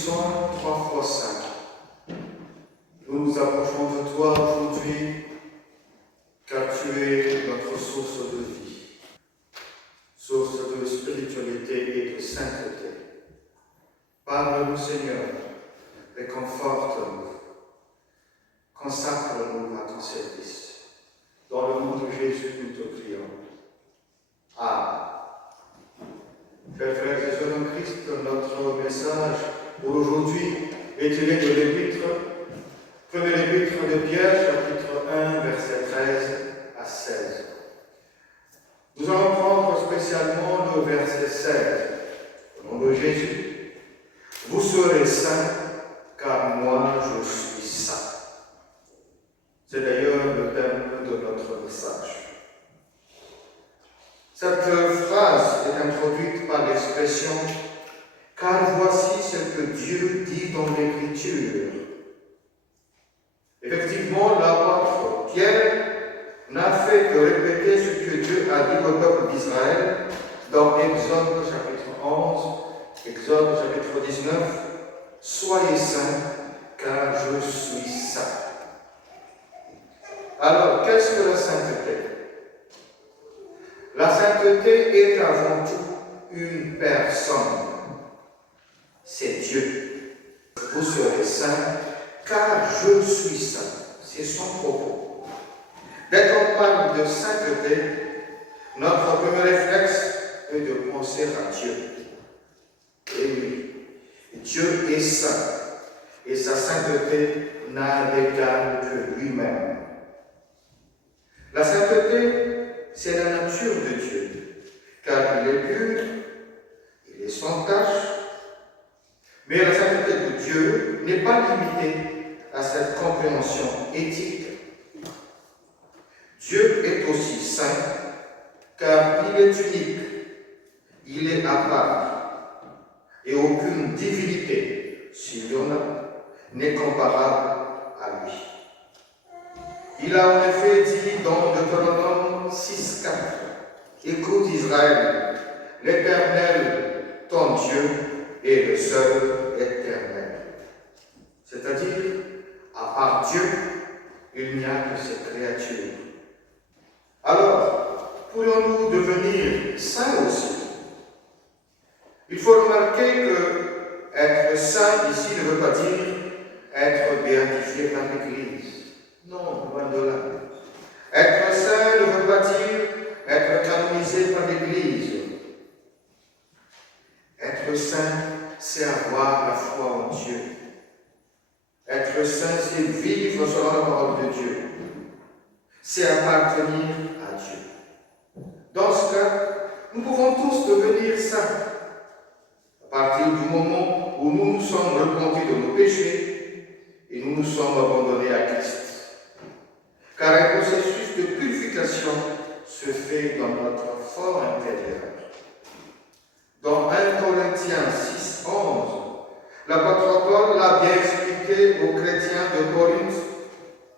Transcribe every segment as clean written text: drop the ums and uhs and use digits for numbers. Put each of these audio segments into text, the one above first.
psaume 3 fois 5. Nous nous approchons de toi aujourd'hui, car tu es notre source de vie, source de spiritualité et de sainteté. Parle-nous, Seigneur, réconforte-nous, consacre-nous à ton service. Dans le nom de Jésus, nous te prions. Amen. Chers frères et sœurs en Christ, notre message pour aujourd'hui est tiré de l'épître, premier épître de Pierre, chapitre 1, versets 13 à 16. Nous allons prendre spécialement le verset 16. Au nom de Jésus, vous serez saints, car moi je suis saint. C'est d'ailleurs le thème de notre message. Cette phrase est introduite par l'expression « car voici ce que Dieu dit dans l'Écriture ». Effectivement, l'apôtre Pierre n'a fait que répéter ce que Dieu a dit au peuple d'Israël dans Exode chapitre 11, Exode chapitre 19, « Soyez saints, car je suis saint ». Alors, qu'est-ce que la sainteté? La sainteté est avant tout une personne. C'est Dieu. Vous serez saints, car je suis saint. C'est son propos. Dès qu'on parle de sainteté, notre premier réflexe est de penser à Dieu. Et oui, Dieu est saint, et sa sainteté n'a d'égal que lui-même. La sainteté, c'est la nature de Dieu, car il est pur, il est sans tache, mais la sainteté de Dieu n'est pas limitée à cette compréhension éthique. Dieu est aussi saint, car il est unique, il est à part, et aucune divinité, s'il y en a, n'est comparable à lui. Il a en effet dit dans Deutéronome 6,4 « Écoute Israël, l'Éternel, ton Dieu, est le seul éternel. » C'est-à-dire, à part Dieu, il n'y a que cette créature. Alors, pourrions-nous devenir saints aussi? Il faut remarquer que être saint ici ne veut pas dire être béatifié par l'Église. Non, loin de là. Être saint ne veut pas dire être canonisé par l'Église. Être saint, c'est avoir la foi en Dieu. Être saint, c'est vivre selon la parole de Dieu. C'est appartenir à Dieu. Dans ce cas, nous pouvons tous devenir saints. À partir du moment où nous nous sommes repentis de nos péchés et nous nous sommes abandonnés à Christ. Car un processus de purification se fait dans notre fort intérieur. Dans 1 Corinthiens 6, 11, l'apôtre Paul l'a bien expliqué aux chrétiens de Corinthe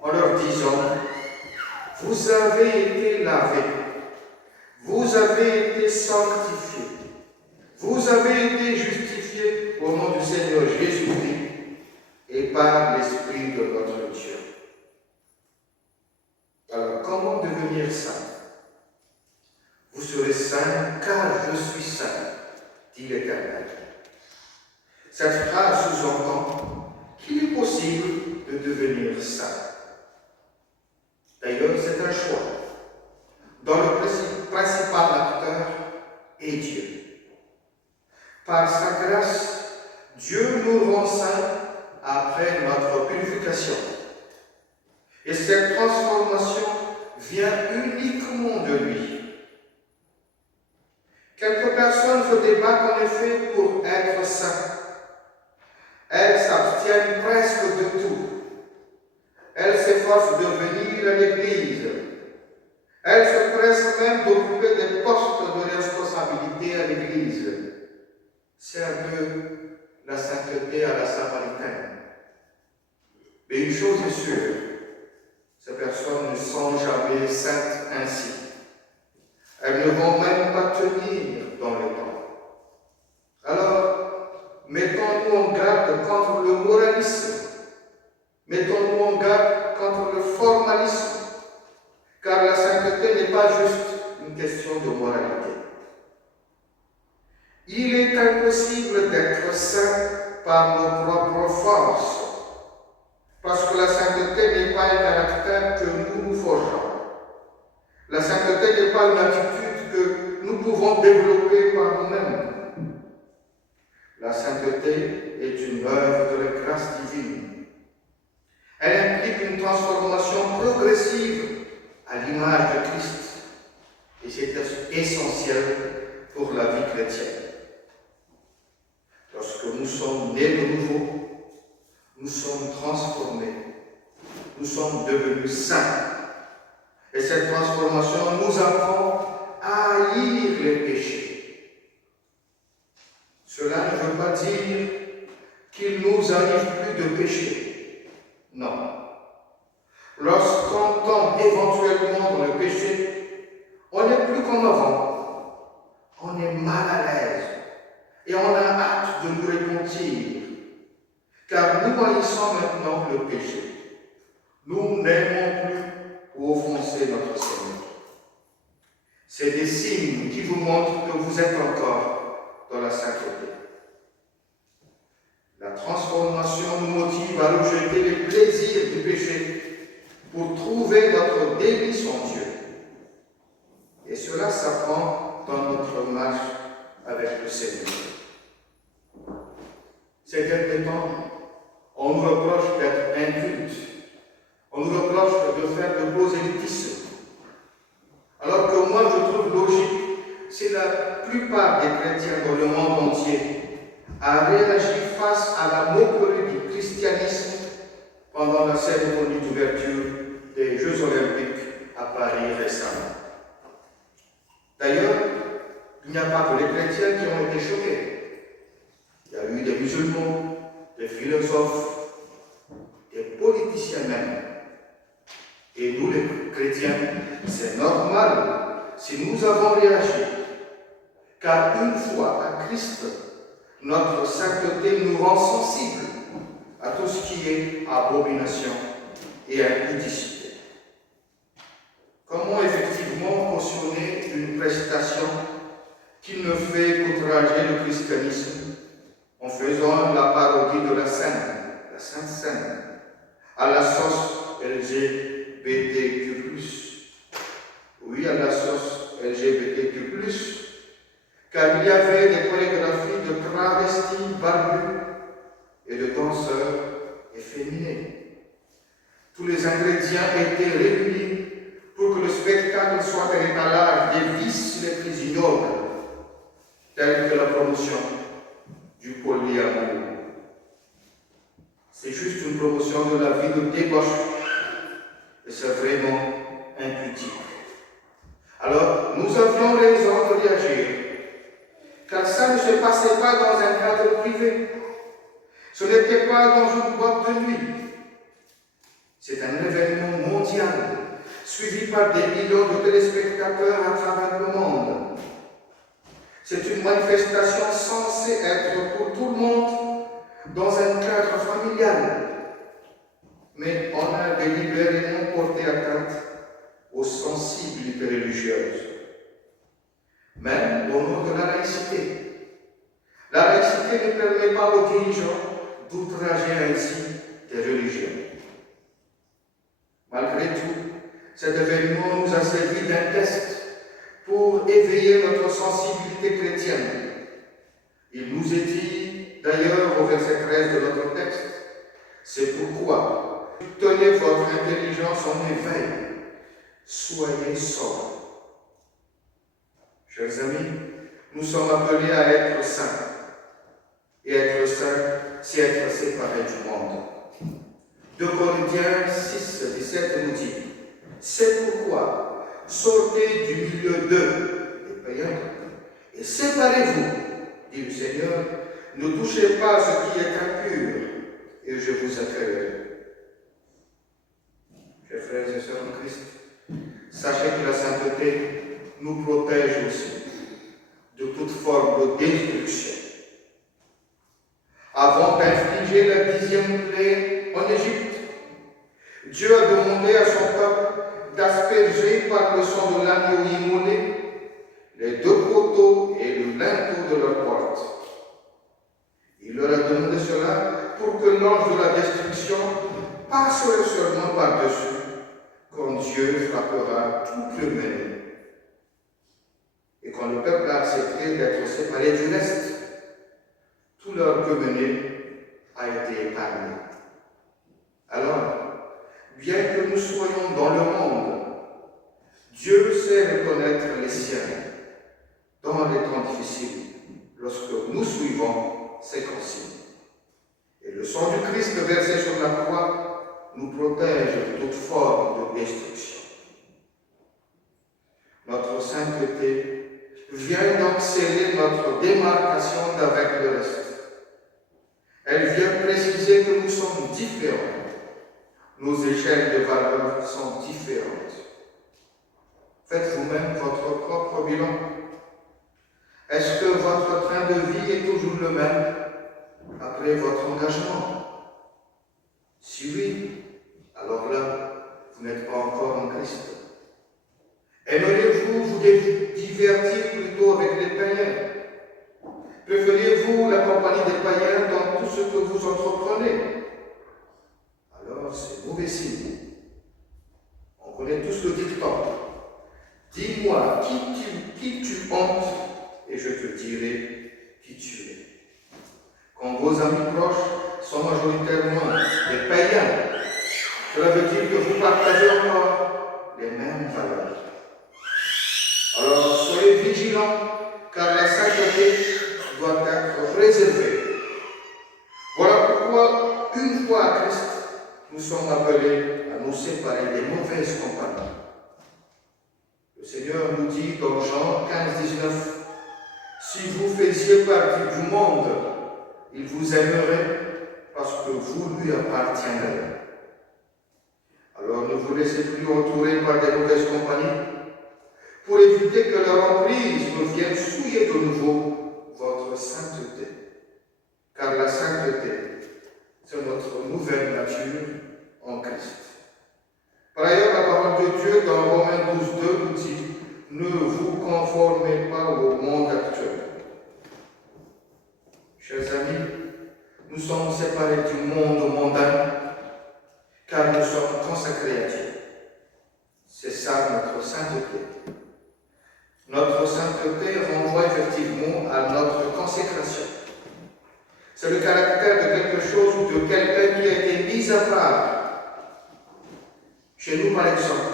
en leur disant « Vous avez été lavés, vous avez été sanctifiés, vous avez été justifiés au nom du Seigneur Jésus-Christ et par l'Esprit de notre Dieu. » Alors, comment devenir saint? Vous serez saints, car je suis saint, dit l'Éternel. Cette phrase sous-entend qu'il est possible de devenir saint. D'ailleurs, c'est un choix, dont le principal acteur est Dieu. Par sa grâce, Dieu nous rend saints après notre purification. Et cette transformation vient uniquement de lui. Quelques personnes se débattent en effet pour être saints. Elles s'abstiennent presque de tout. Elles s'efforcent de venir à l'église. Elles se pressent même d'occuper des postes de responsabilité à l'église. C'est un peu la sainteté à la samaritaine. Mais une chose est sûre, ces personnes ne sont jamais saintes ainsi. Elles ne vont même pas tenir dans le temps. Alors, mettons-nous en garde pas juste une question de moralité. Il est impossible d'être saint par nos propres forces, parce que la sainteté n'est pas un caractère que nous nous forgeons. La sainteté n'est pas une attitude que nous pouvons développer par nous-mêmes. La sainteté est une œuvre de la grâce divine. Elle implique une transformation progressive à l'image de Christ. Et c'est essentiel pour la vie chrétienne. Lorsque nous sommes nés de nouveau, nous sommes transformés. Nous sommes devenus saints. Et cette transformation nous apprend à haïr les péchés. Cela ne veut pas dire qu'il nous arrive plus de péché. Non. Lorsqu'on tombe éventuellement dans le péché, on n'est plus comme avant. On est mal à l'aise. Et on a hâte de nous repentir. Car nous haïssons maintenant le péché. Nous n'aimons plus offenser notre Seigneur. C'est des signes qui vous montrent que vous êtes encore dans la sainteté. La transformation nous motive à rejeter les plaisirs du péché pour trouver notre délice en Dieu. Et cela s'apprend dans notre marche avec le Seigneur. Ces derniers temps, on nous reproche d'être incultes. On nous reproche de faire le prosélytisme. Alors que moi, je trouve logique, si la plupart des chrétiens dans le monde entier a réagi face à la moquerie du christianisme pendant la cérémonie d'ouverture des Jeux Olympiques à Paris récemment. D'ailleurs, il n'y a pas que les chrétiens qui ont été choqués. Il y a eu des musulmans, des philosophes, des politiciens même. Et nous, les chrétiens, c'est normal si nous avons réagi. Car une fois à Christ, notre sainteté nous rend sensibles à tout ce qui est abomination et impudicité. Comment effectivement cautionner une prestation qui ne fait qu'outrager le christianisme en faisant la parodie de la Sainte Seine, à la sauce LGBTQ+. Oui, à la sauce LGBTQ+, car il y avait des chorégraphies de travestis barbus et de danseurs efféminés. Tous les ingrédients étaient réunis pour que le spectacle soit un étalage des vices les plus ignobles, tels que la promotion du polyamour. C'est juste une promotion de la vie de débauche, et c'est vraiment impudique. Alors, nous avions raison de réagir, car ça ne se passait pas dans un cadre privé. Ce n'était pas dans une boîte de nuit. C'est un événement mondial, suivi par des millions de téléspectateurs à travers le monde. C'est une manifestation censée être pour tout le monde dans un cadre familial. Mais on a délibérément porté atteinte aux sensibilités religieuses, même au nom de la laïcité. La laïcité ne permet pas aux dirigeants d'outrager ainsi des religions. Malgré tout, cet événement nous a servi d'un test pour éveiller notre sensibilité chrétienne. Il nous est dit, d'ailleurs, au verset 13 de notre texte, c'est pourquoi tenez votre intelligence en éveil, soyez sobres. Chers amis, nous sommes appelés à être saints. Et être saint, c'est être séparé du monde. 2 Corinthiens 6, 17 nous dit, c'est pourquoi sortez du milieu d'eux, les païens, et séparez-vous, dit le Seigneur, ne touchez pas ce qui est impur, et je vous accueillerai. Chers frères et sœurs en Christ, sachez que la sainteté nous protège aussi de toute forme de destruction. Avant d'infliger la 10e plaie en Égypte, Dieu a demandé à son peuple d'asperger par le sang de l'agneau immolé les deux poteaux et le linteau de leur porte. Il leur a demandé cela pour que l'ange de la destruction passerait seulement par-dessus quand Dieu frappera toute l'humanité. Et quand le peuple a accepté d'être séparé du reste, tout leur devenir a été épargné. Alors, bien que nous soyons dans le monde, Dieu sait reconnaître les siens dans les temps difficiles lorsque nous suivons ses consignes. Et le sang du Christ versé sur la croix nous protège de toute forme de destruction. Notre sainteté vient donc sceller notre démarcation d'avec le reste. Elle vient préciser que nous sommes différents. Nos échelles de valeur sont différentes. Faites vous-même votre propre bilan. Est-ce que votre train de vie est toujours le même après votre engagement? Si oui, alors là, vous n'êtes pas encore en Christ. Aimeriez-vous vous divertir plutôt avec les païens? Préférez-vous la compagnie des païens dans tout ce que vous entreprenez? Alors c'est mauvais signe. On connaît tous le dicton. Dis-moi qui tu hontes et je te dirai qui tu es. Quand vos amis proches sont majoritairement des païens, cela veut dire que vous partagez encore les mêmes valeurs. Alors soyez vigilants, car la sainteté doit être préservée. Voilà pourquoi, une fois à Christ, nous sommes appelés à nous séparer des mauvaises compagnies. Le Seigneur nous dit dans Jean 15, 19, « Si vous faisiez partie du monde, il vous aimerait parce que vous lui appartiendrez. » Alors ne vous laissez plus entourer par des mauvaises compagnies pour éviter que leur emprise ne vienne souiller de nouveau votre sainteté. Car la sainteté, c'est notre nouvelle nature en Christ. Par ailleurs, la parole de Dieu dans Romains 12, 2 nous dit « Ne vous conformez pas au monde actuel. » Chers amis, nous sommes séparés du monde mondain car nous sommes consacrés à Dieu. C'est ça notre sainteté. Notre sainteté renvoie effectivement à notre consécration. C'est le caractère de quelque chose ou de quelqu'un qui a été mis à part. Chez nous, par exemple,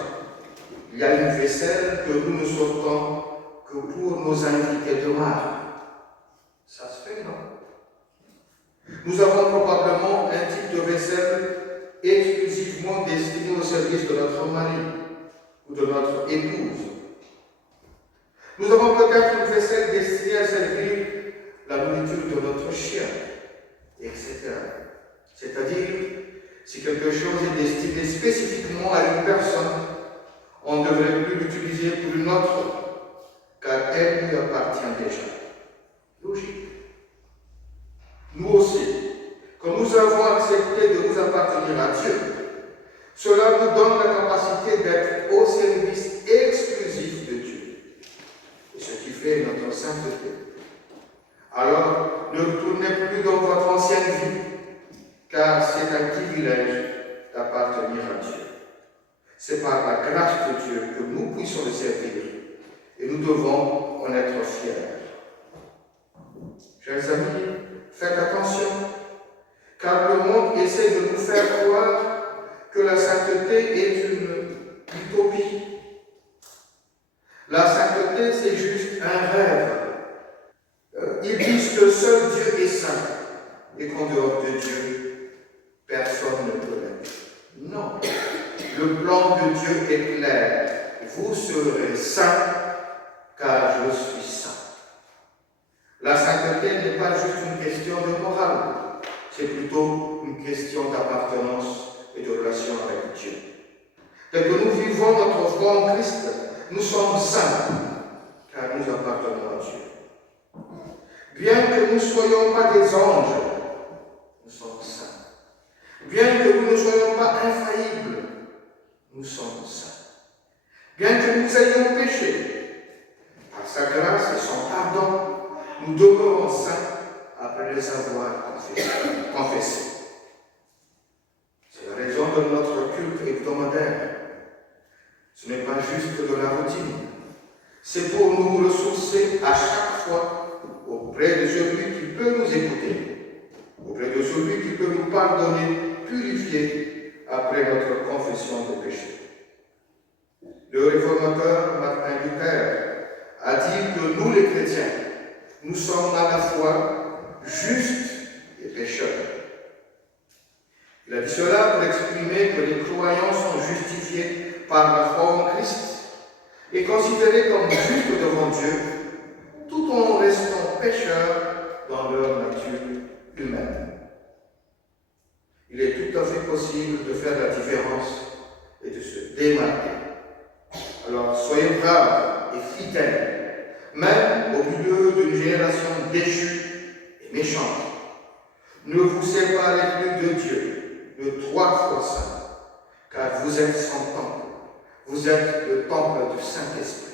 il y a une vaisselle que nous ne sortons que pour nos invités de marque. Ça se fait, non? Nous avons probablement un type de vaisselle exclusivement destiné au service de notre mari ou de notre épouse. Nous avons peut-être une vaisselle destinée à servir la nourriture de notre chien, etc. C'est-à-dire, si quelque chose est destiné spécifiquement à une personne, on ne devrait plus l'utiliser pour une autre, car elle lui appartient déjà. Logique. Nous aussi, quand nous avons accepté de nous appartenir à Dieu, cela nous donne la capacité d'être au service exclusif de Dieu. Et ce qui fait notre sainteté. Alors, ne retournez plus dans votre ancienne vie, car c'est un privilège d'appartenir à Dieu. C'est par la grâce de Dieu que nous puissions le servir, et nous devons en être fiers. Chers amis, faites attention, car le monde essaie de nous faire croire que la sainteté est une utopie. La sainteté, c'est juste un rêve. Ils disent que seul Dieu est saint et qu'en dehors de Dieu, personne ne peut l'être. Non. Le plan de Dieu est clair. Vous serez saints car je suis saint. La sainteté n'est pas juste une question de morale, c'est plutôt une question d'appartenance et de relation avec Dieu. Dès que nous vivons notre foi en Christ, nous sommes saints car nous appartenons à Dieu. Bien que nous ne soyons pas des anges, nous sommes saints. Bien que nous ne soyons pas infaillibles, nous sommes saints. Bien que nous ayons péché, par sa grâce et son pardon, nous demeurons saints après les avoir confessés. C'est la raison de notre culte hebdomadaire. Ce n'est pas juste de la routine. C'est pour nous ressourcer à chaque fois auprès de celui qui peut nous écouter, auprès de celui qui peut nous pardonner, purifier après notre confession de péché. Le réformateur Martin Luther a dit que nous les chrétiens, nous sommes à la fois justes et pécheurs. Il a dit cela pour exprimer que les croyants sont justifiés par la foi en Christ et considérés comme justes devant Dieu, tout en restant pécheurs dans leur nature humaine. Il est tout à fait possible de faire la différence et de se démarquer. Alors soyez braves et fidèles, même au milieu d'une génération déchue et méchante. Ne vous séparez plus de Dieu, le 3 fois saint, car vous êtes son temple. Vous êtes le temple du Saint-Esprit.